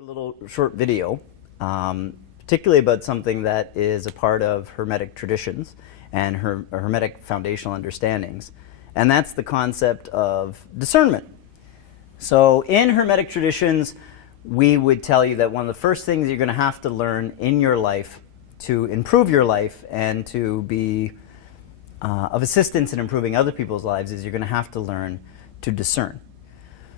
Little short video, particularly about something that is a part of Hermetic traditions and Hermetic foundational understandings, and that's the concept of discernment. So in Hermetic traditions, we would tell you that one of the first things you're going to have to learn in your life to improve your life and to be of assistance in improving other people's lives is you're going to have to learn to discern.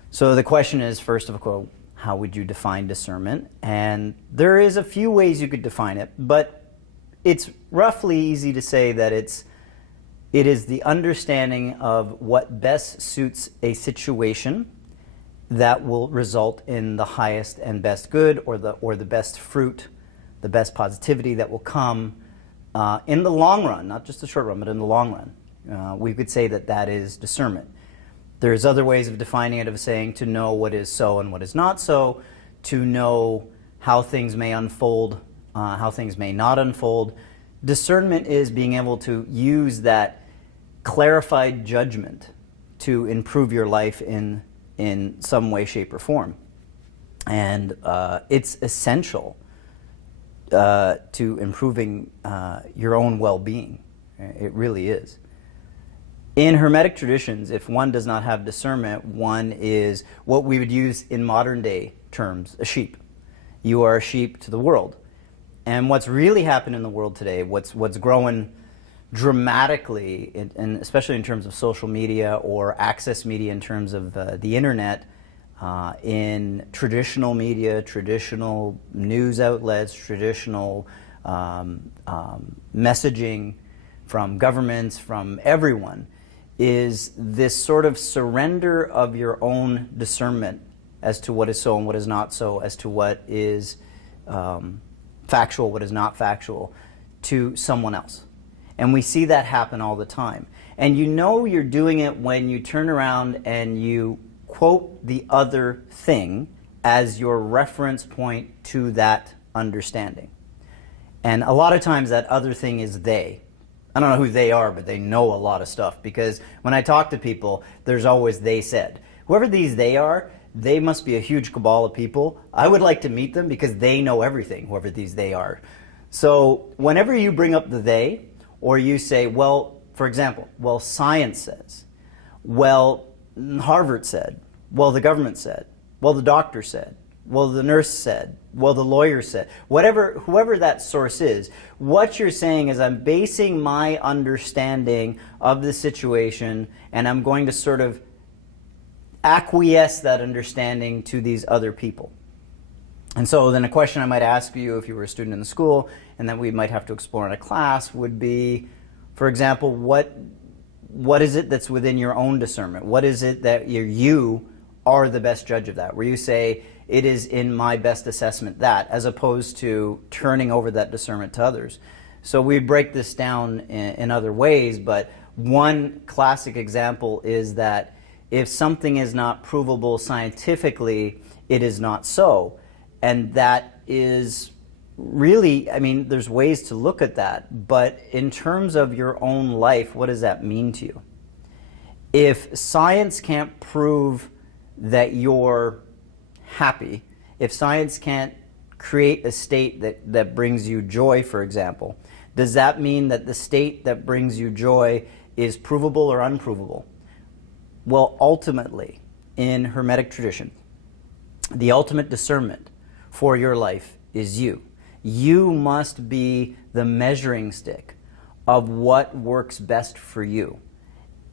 So the question is, first of all, how would you define discernment? And there is a few ways you could define it, but it's roughly easy to say that it is the understanding of what best suits a situation that will result in the highest and best good, or the best fruit, the best positivity that will come in the long run, not just the short run, but in the long run. We could say that that is discernment. There's other ways of defining it, of saying to know what is so and what is not so, to know how things may unfold, how things may not unfold. Discernment is being able to use that clarified judgment to improve your life in some way, shape, or form. And it's essential to improving your own well-being. It really is. In Hermetic traditions, if one does not have discernment, one is what we would use in modern day terms, a sheep. You are a sheep to the world. And what's really happened in the world today, what's growing dramatically, and especially in terms of social media or access media in terms of the internet, in traditional media, traditional news outlets, traditional messaging from governments, from everyone, is this sort of surrender of your own discernment as to what is so and what is not so, as to what is factual, what is not factual, to someone else. And we see that happen all the time. And you know you're doing it when you turn around and you quote the other thing as your reference point to that understanding. And a lot of times that other thing is they. I don't know who they are, but they know a lot of stuff, because when I talk to people, there's always they said. Whoever these they are, they must be a huge cabal of people. I would like to meet them because they know everything, whoever these they are. So whenever you bring up the they, or you say, well, for example, well, science says, well, Harvard said, well, the government said, well, the doctor said, well, the nurse said, well, the lawyer said, whoever that source is, what you're saying is, I'm basing my understanding of the situation, and I'm going to sort of acquiesce that understanding to these other people. And so then a question I might ask you if you were a student in the school, and that we might have to explore in a class, would be, for example, what is it that's within your own discernment? What is it that you are the best judge of that, where you say, it is in my best assessment that, as opposed to turning over that discernment to others. So we break this down in other ways, but one classic example is that if something is not provable scientifically, it is not so. And that is really, I mean, there's ways to look at that, but in terms of your own life, what does that mean to you? If science can't prove that you're happy, if science can't create a state that brings you joy, for example, does that mean that the state that brings you joy is provable or unprovable? Well, ultimately, in Hermetic tradition, the ultimate discernment for your life is you. You must be the measuring stick of what works best for you.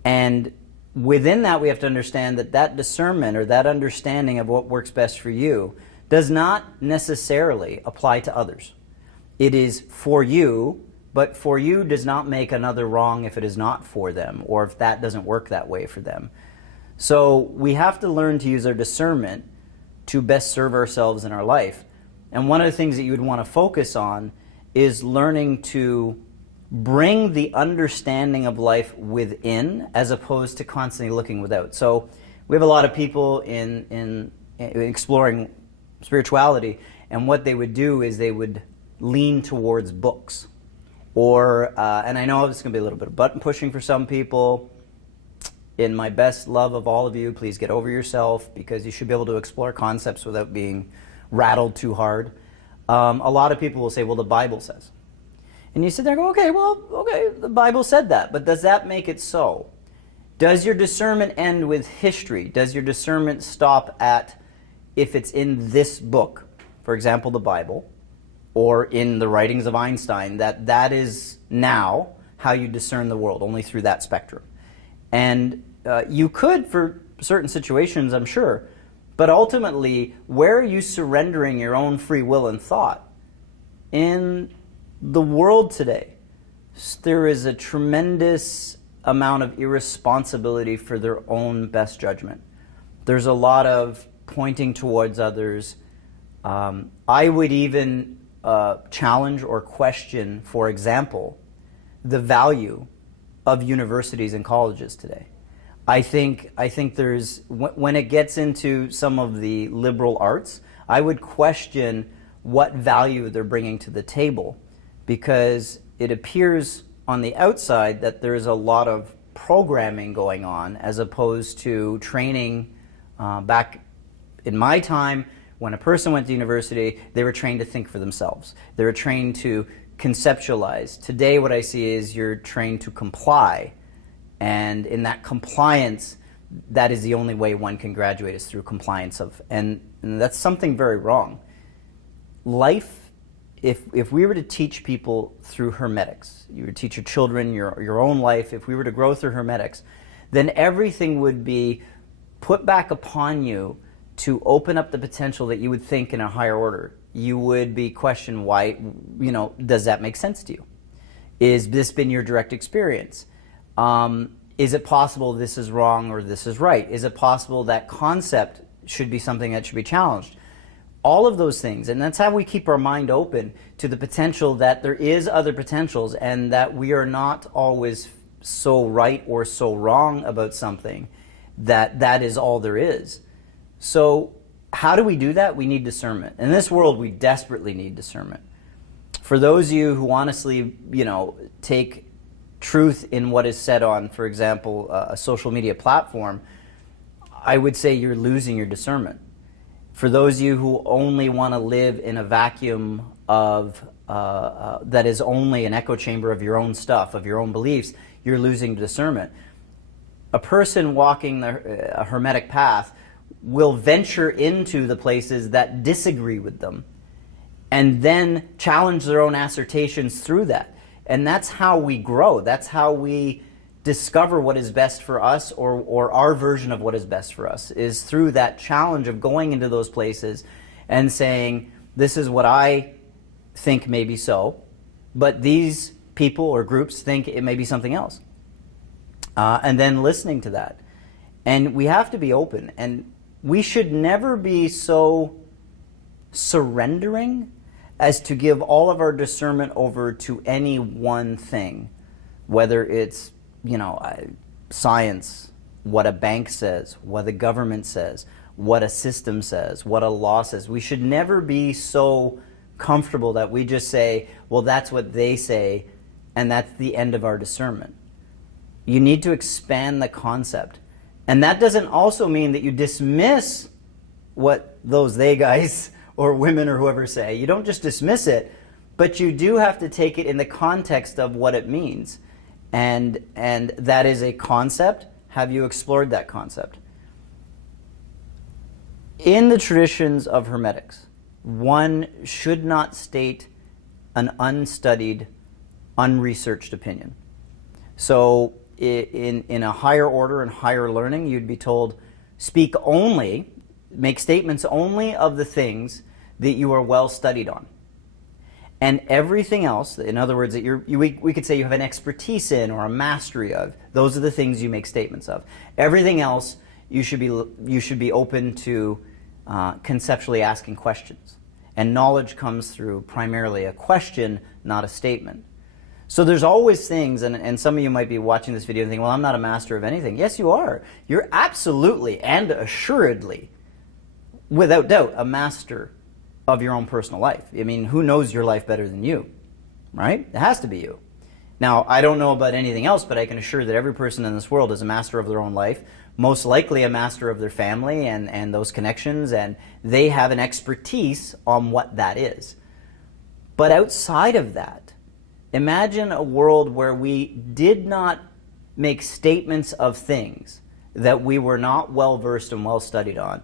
And within that, we have to understand that that discernment, or that understanding of what works best for you, does not necessarily apply to others. It is for you, but for you does not make another wrong if it is not for them, or if that doesn't work that way for them. So we have to learn to use our discernment to best serve ourselves in our life. And one of the things that you would want to focus on is learning to bring the understanding of life within, as opposed to constantly looking without. So we have a lot of people in exploring spirituality, and what they would do is they would lean towards books. Or, and I know this is going to be a little bit of button pushing for some people. In my best love of all of you, please get over yourself, because you should be able to explore concepts without being rattled too hard, a lot of people will say, well, the Bible says. And you sit there and go, okay, the Bible said that, but does that make it so? Does your discernment end with history? Does your discernment stop at if it's in this book, for example, the Bible, or in the writings of Einstein, that is now how you discern the world, only through that spectrum? And you could, for certain situations, I'm sure, but ultimately, where are you surrendering your own free will and thought? In the world today, there is a tremendous amount of irresponsibility for their own best judgment. There's a lot of pointing towards others. I would even challenge or question, for example, the value of universities and colleges today. I think there's, when it gets into some of the liberal arts, I would question what value they're bringing to the table, because it appears on the outside that there is a lot of programming going on as opposed to training. Back in my time, when a person went to university, they were trained to think for themselves. They were trained to conceptualize. Today what I see is you're trained to comply. And in that compliance, that is the only way one can graduate, is through compliance of, and that's something very wrong. Life, if we were to teach people through hermeneutics, you would teach your children your own life, if we were to grow through hermeneutics, then everything would be put back upon you to open up the potential that you would think in a higher order. You would be questioned, why, does that make sense to you? Is this been your direct experience? Is it possible this is wrong or this is right? Is it possible that concept should be something that should be challenged? All of those things, and that's how we keep our mind open to the potential that there is other potentials, and that we are not always so right or so wrong about something, that is all there is. So how do we do that? We need discernment. In this world, we desperately need discernment. For those of you who honestly, take truth in what is said on, for example, a social media platform, I would say you're losing your discernment. For those of you who only want to live in a vacuum of that is only an echo chamber of your own stuff, of your own beliefs, you're losing discernment. A person walking a hermetic path will venture into the places that disagree with them and then challenge their own assertions through that. And that's how we grow. That's how we discover what is best for us, or our version of what is best for us, is through that challenge of going into those places and saying, this is what I think may be so, but these people or groups think it may be something else. And then listening to that. And we have to be open, and we should never be so surrendering as to give all of our discernment over to any one thing, whether it's science, what a bank says, what the government says, what a system says, what a law says. We should never be so comfortable that we just say, well, that's what they say, and that's the end of our discernment. You need to expand the concept. And that doesn't also mean that you dismiss what those they guys or women or whoever say. You don't just dismiss it, but you do have to take it in the context of what it means. And that is a concept. Have you explored that concept? In the traditions of Hermetics, one should not state an unstudied, unresearched opinion. So in a higher order and higher learning, you'd be told, speak only, make statements only of the things that you are well studied on. And everything else, in other words, that we could say you have an expertise in or a mastery of, those are the things you make statements of. Everything else, you should be open to conceptually asking questions. And knowledge comes through primarily a question, not a statement. So there's always things, and some of you might be watching this video and thinking, well, I'm not a master of anything. Yes, you are. You're absolutely and assuredly, without doubt, a master of your own personal life. I mean, who knows your life better than you, right? It has to be you. Now, I don't know about anything else, but I can assure that every person in this world is a master of their own life, most likely a master of their family and those connections, and they have an expertise on what that is. But outside of that, imagine a world where we did not make statements of things that we were not well versed and well studied on.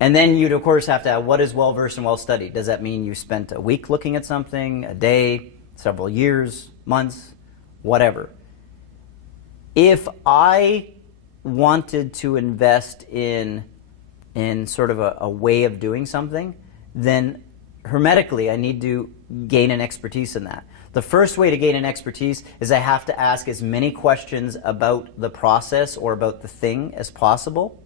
And then you'd of course have to ask, what is well versed and well studied? Does that mean you spent a week looking at something, a day, several years, months, whatever? If I wanted to invest in sort of a way of doing something, then hermetically I need to gain an expertise in that. The first way to gain an expertise is I have to ask as many questions about the process or about the thing as possible.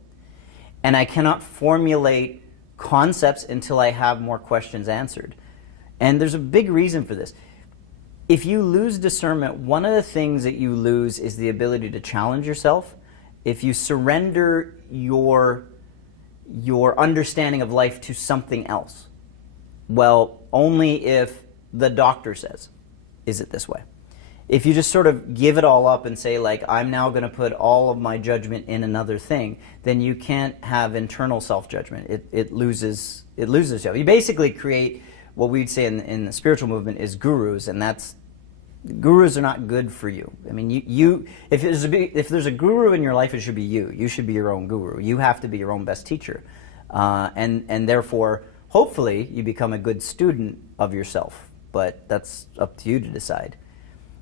And I cannot formulate concepts until I have more questions answered. And there's a big reason for this. If you lose discernment, one of the things that you lose is the ability to challenge yourself. If you surrender your understanding of life to something else, well, only if the doctor says, is it this way? If you just sort of give it all up and say, like, I'm now going to put all of my judgment in another thing, then you can't have internal self-judgment. It loses you. You basically create what we'd say in the spiritual movement is gurus, and gurus are not good for you. I mean, if there's a guru in your life, it should be you. You should be your own guru. You have to be your own best teacher, and therefore, hopefully, you become a good student of yourself. But that's up to you to decide.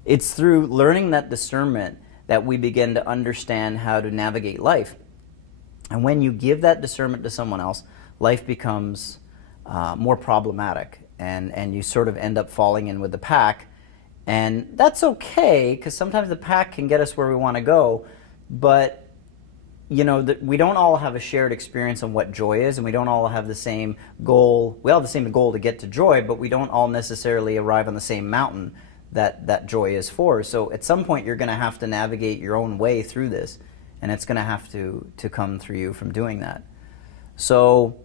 It's through learning that discernment that we begin to understand how to navigate life. And when you give that discernment to someone else, life becomes more problematic, and you sort of end up falling in with the pack. And that's okay, because sometimes the pack can get us where we want to go, but we don't all have a shared experience on what joy is, and we don't all have the same goal. We all have the same goal to get to joy, but we don't all necessarily arrive on the same mountain that joy is for. So at some point you're going to have to navigate your own way through this, and it's going to have to come through you from doing that. So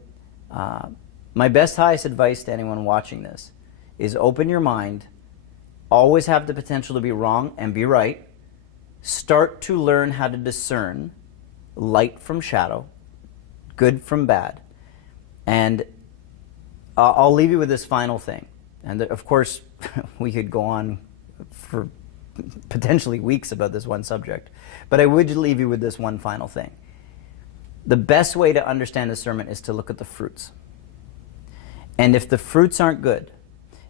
my best, highest advice to anyone watching this is open your mind, always have the potential to be wrong and be right, start to learn how to discern light from shadow, good from bad. And I'll leave you with this final thing. And of course, we could go on for potentially weeks about this one subject, but I would leave you with this one final thing. The best way to understand discernment is to look at the fruits. And if the fruits aren't good,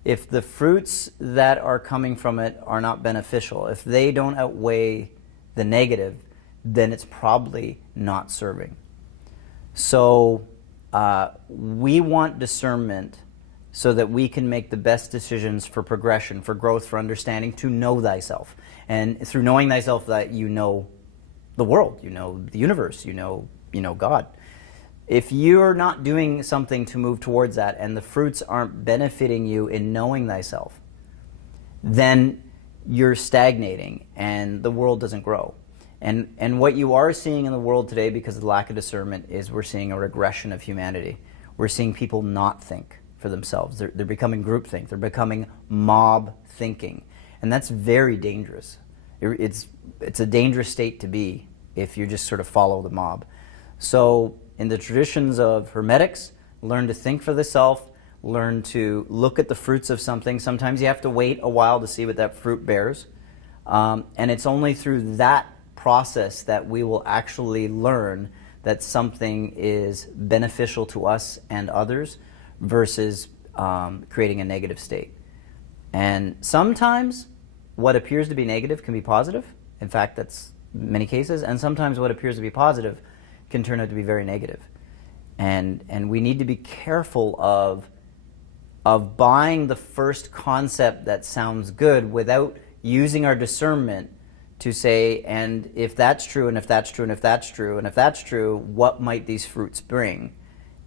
if the fruits that are coming from it are not beneficial, if they don't outweigh the negative, then it's probably not serving. So we want discernment so that we can make the best decisions for progression, for growth, for understanding, to know thyself. And through knowing thyself, that you know the world, you know the universe, you know God. If you're not doing something to move towards that, and the fruits aren't benefiting you in knowing thyself, then you're stagnating and the world doesn't grow. And what you are seeing in the world today, because of the lack of discernment, is we're seeing a regression of humanity. We're seeing people not think for themselves. They're becoming groupthink. They're becoming mob thinking. And that's very dangerous. It's a dangerous state to be if you just sort of follow the mob. So in the traditions of Hermetics, learn to think for the self, learn to look at the fruits of something. Sometimes you have to wait a while to see what that fruit bears. And it's only through that process that we will actually learn that something is beneficial to us and others versus creating a negative state. And sometimes what appears to be negative can be positive. In fact, that's many cases. And sometimes what appears to be positive can turn out to be very negative. And we need to be careful of buying the first concept that sounds good without using our discernment to say, and if that's true, and if that's true, and if that's true, and if that's true, what might these fruits bring?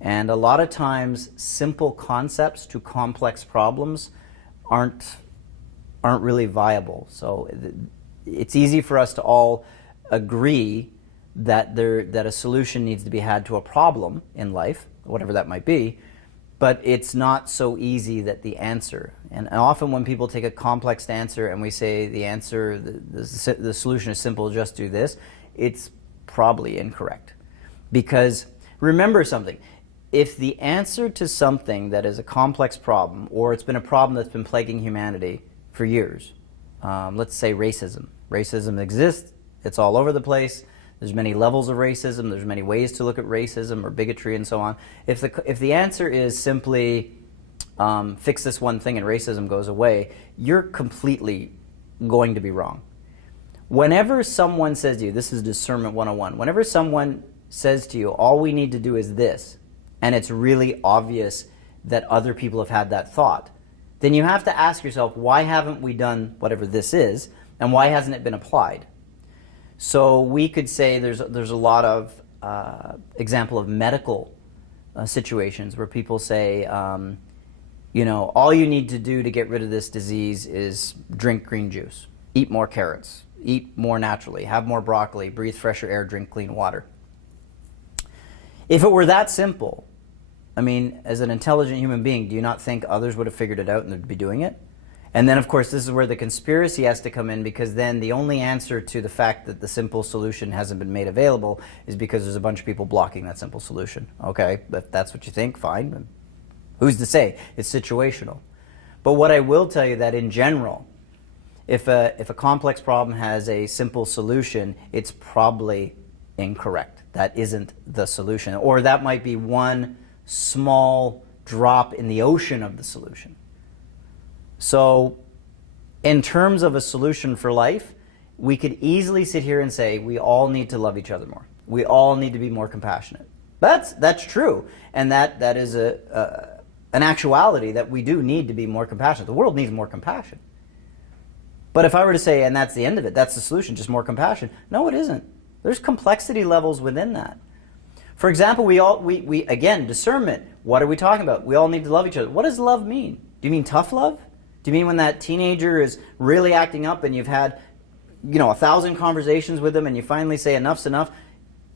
And a lot of times, simple concepts to complex problems aren't really viable. So it's easy for us to all agree that a solution needs to be had to a problem in life, whatever that might be, but it's not so easy that the answer. And often when people take a complex answer and we say the answer, the solution is simple, just do this, it's probably incorrect. Because remember something, if the answer to something that is a complex problem, or it's been a problem that's been plaguing humanity for years, let's say racism. Racism exists, it's all over the place, there's many levels of racism, there's many ways to look at racism or bigotry and so on. If the answer is simply fix this one thing and racism goes away, you're completely going to be wrong. Whenever someone says to you, this is Discernment 101, whenever someone says to you, all we need to do is this, and it's really obvious that other people have had that thought, then you have to ask yourself, why haven't we done whatever this is, and why hasn't it been applied? So we could say there's a lot of example of medical situations where people say, all you need to do to get rid of this disease is drink green juice, eat more carrots, eat more naturally, have more broccoli, breathe fresher air, drink clean water. If it were that simple, I mean, as an intelligent human being, do you not think others would have figured it out and would be doing it? And then, of course, this is where the conspiracy has to come in, because then the only answer to the fact that the simple solution hasn't been made available is because there's a bunch of people blocking that simple solution. Okay, if that's what you think, fine. Who's to say? It's situational. But what I will tell you that in general, if a complex problem has a simple solution, it's probably incorrect. That isn't the solution. Or that might be one small drop in the ocean of the solution. So in terms of a solution for life, we could easily sit here and say we all need to love each other more. We all need to be more compassionate. That's true. And that is an actuality, that we do need to be more compassionate. The world needs more compassion. But if I were to say, and that's the end of it, that's the solution, just more compassion. No, it isn't. There's complexity levels within that. For example, we again, discernment. What are we talking about? We all need to love each other. What does love mean? Do you mean tough love? Do you mean when that teenager is really acting up and you've had, 1,000 conversations with them and you finally say enough's enough?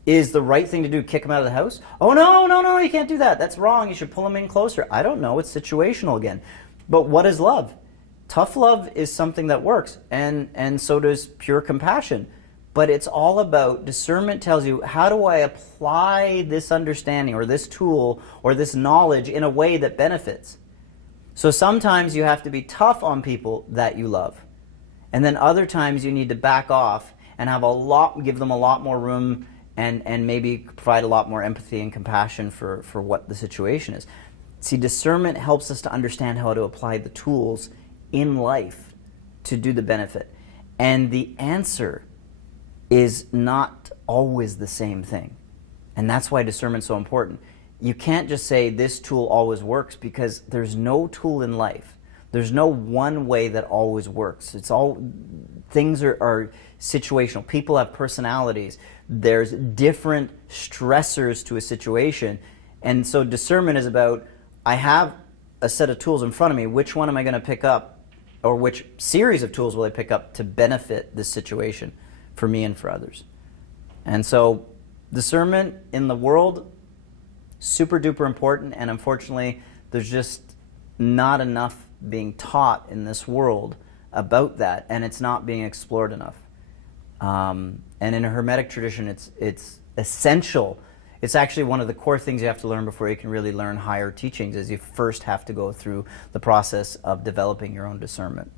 Is the right thing to do kick them out of the house? Oh, no, you can't do that. That's wrong. You should pull them in closer. I don't know. It's situational again. But what is love? Tough love is something that works, and so does pure compassion. But it's all about, discernment tells you, how do I apply this understanding or this tool or this knowledge in a way that benefits? So sometimes you have to be tough on people that you love. And then other times you need to back off and give them a lot more room and maybe provide a lot more empathy and compassion for what the situation is. See, discernment helps us to understand how to apply the tools in life to do the benefit. And the answer is not always the same thing. And that's why discernment's so important. You can't just say this tool always works, because there's no tool in life. There's no one way that always works. Things are situational. People have personalities. There's different stressors to a situation. And so discernment is about, I have a set of tools in front of me. Which one am I going to pick up? Or which series of tools will I pick up to benefit this situation for me and for others? And so discernment in the world, super duper important, and unfortunately there's just not enough being taught in this world about that, and it's not being explored enough. And in a Hermetic tradition, it's essential. It's actually one of the core things you have to learn before you can really learn higher teachings, is you first have to go through the process of developing your own discernment.